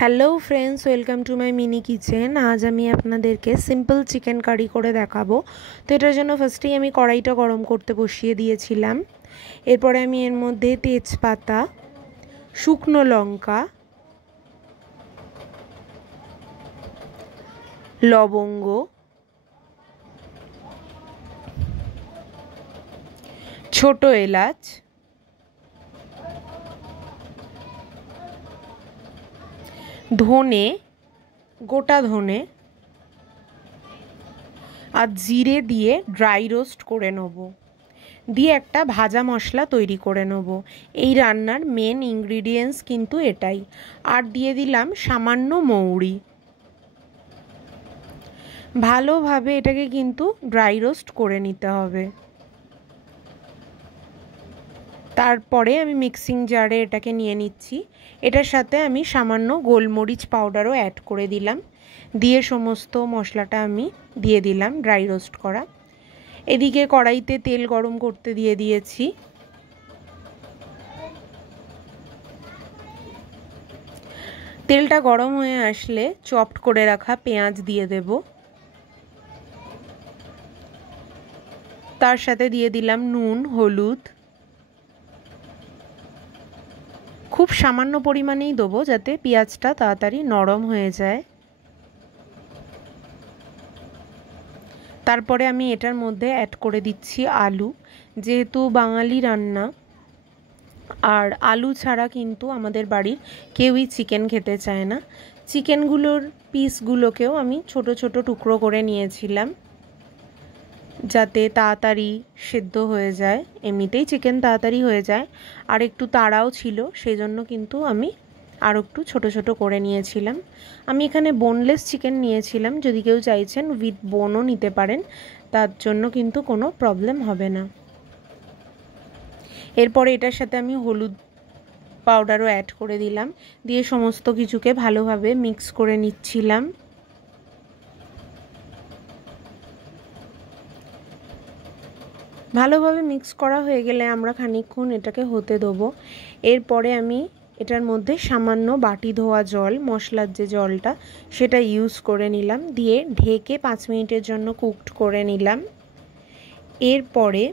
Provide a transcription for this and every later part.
Hello friends, welcome to my mini kitchen. আজ আমি আপনাদেরকে সিম্পল চিকেন কারি করে দেখাবো। তো এটার জন্য ফার্স্টেই আমি কড়াইটা গরম করতে বসিয়ে দিয়েছিলাম। এরপরে আমি এর মধ্যে তেজপাতা, শুকনো লঙ্কা, লবঙ্গ, ছোট এলাচ, ধনে, গোটা ধনে আর জিরে দিয়ে ড্রাই রোস্ট করে নেব, দিয়ে একটা ভাজা মশলা তৈরি করে নেব। এই রান্নার মেন ইনগ্রিডিয়েন্টস কিন্তু এটাই। আর দিয়ে দিলাম সামান্য মৌরি। ভালোভাবে এটাকে কিন্তু ড্রাই রোস্ট করে নিতে হবে। তারপরে আমি মিক্সিং জারে এটাকে নিয়ে নিচ্ছি। এটার সাথে আমি সামান্য গোলমরিচ পাউডারও অ্যাড করে দিলাম, দিয়ে সমস্ত মশলাটা আমি দিয়ে দিলাম ড্রাই রোস্ট করা। এদিকে কড়াইতে তেল গরম করতে দিয়ে দিয়েছি। তেলটা গরম হয়ে আসলে চপড করে রাখা পেঁয়াজ দিয়ে দেব। তার সাথে দিয়ে দিলাম নুন, হলুদ। খুব সামান্য পরিমাণেই দেবো যাতে পেঁয়াজটা তাড়াতাড়ি নরম হয়ে যায়। তারপরে আমি এটার মধ্যে অ্যাড করে দিচ্ছি আলু। যেহেতু বাঙালি রান্না, আর আলু ছাড়া কিন্তু আমাদের বাড়ির কেউই চিকেন খেতে চায় না। চিকেনগুলোর পিসগুলোকেও আমি ছোট ছোট টুকরো করে নিয়েছিলাম যাতে তাড়াতাড়ি সেদ্ধ হয়ে যায়। এমনিতেই চিকেন তাড়াতাড়ি হয়ে যায়, আর একটু তাড়াও ছিল, সেই জন্য কিন্তু আমি আর একটু ছোট ছোট করে নিয়েছিলাম। আমি এখানে বোনলেস চিকেন নিয়েছিলাম, যদি কেউ চাইছেন উইথ বোনও নিতে পারেন, তার জন্য কিন্তু কোনো প্রবলেম হবে না। এরপরে এটার সাথে আমি হলুদ পাউডারও অ্যাড করে দিলাম, দিয়ে সমস্ত কিছুকে ভালোভাবে মিক্স করে নিচ্ছিলাম। ভালোভাবে মিক্স করা হয়ে গেলে আমরা খানিকক্ষণ এটাকে হতে দেবো। এরপরে আমি এটার মধ্যে সামান্য বাটি ধোয়া জল, মশলার যে জলটা, সেটা ইউজ করে নিলাম, দিয়ে ঢেকে 5 মিনিটের জন্য কুকড করে নিলাম। এরপরে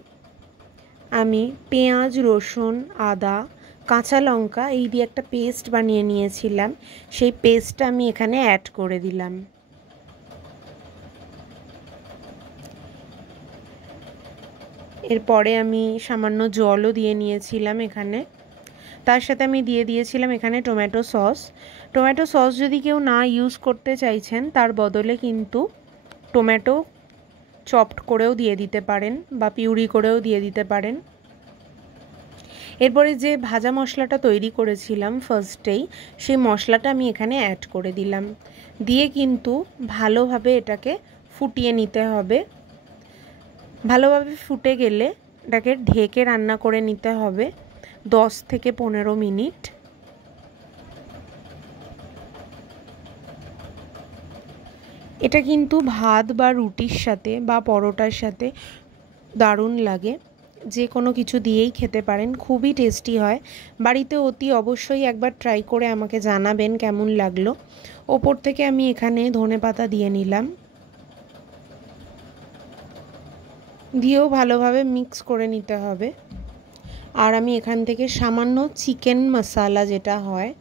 আমি পেঁয়াজ, রসুন, আদা, কাঁচা লঙ্কা এই দিয়ে একটা পেস্ট বানিয়ে নিয়েছিলাম, সেই পেস্টটা আমি এখানে অ্যাড করে দিলাম। এরপরে আমি সামান্য জলও দিয়ে নিয়েছিলাম এখানে। তার সাথে আমি দিয়ে দিয়েছিলাম এখানে টমেটো সস। টমেটো সস যদি কেউ না ইউজ করতে চাইছেন, তার বদলে কিন্তু টমেটো চপড করেও দিয়ে দিতে পারেন বা পিউরি করেও দিয়ে দিতে পারেন। এরপরে যে ভাজা মশলাটা তৈরি করেছিলাম ফার্স্টেই, সেই মশলাটা আমি এখানে অ্যাড করে দিলাম, দিয়ে কিন্তু ভালোভাবে এটাকে ফুটিয়ে নিতে হবে। ভালোভাবে ফুটে গেলে এটাকে ঢেকে রান্না করে নিতে হবে 10 থেকে 15 মিনিট। এটা কিন্তু ভাত বা রুটির সাথে বা পরোটার সাথে দারুণ লাগে। যে কোনো কিছু দিয়েই খেতে পারেন, খুবই টেস্টি হয়। বাড়িতে অতি অবশ্যই একবার ট্রাই করে আমাকে জানাবেন কেমন লাগলো। ওপর থেকে আমি এখানে ধনেপাতা দিয়ে নিলাম, দিয়েও ভালোভাবে মিক্স করে নিতে হবে। আর আমি এখান থেকে সামান্য চিকেন মশলা, যেটা হয়,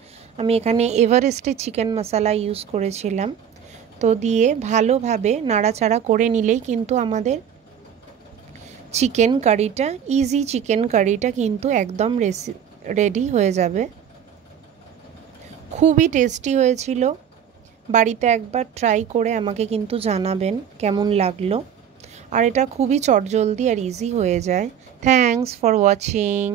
আমি এখানে এভারেস্টের চিকেন মশলা ইউজ করেছিলাম, তো দিয়ে ভালোভাবে নাড়াচাড়া করে নিলেই কিন্তু আমাদের চিকেন কারিটা, ইজি চিকেন কারিটা কিন্তু একদম রেডি হয়ে যাবে। খুবই টেস্টি হয়েছিল। বাড়িতে একবার ট্রাই করে আমাকে কিন্তু জানাবেন কেমন লাগলো। আর এটা খুবই চটজলদি আর ইজি হয়ে যায়। Thanks for watching.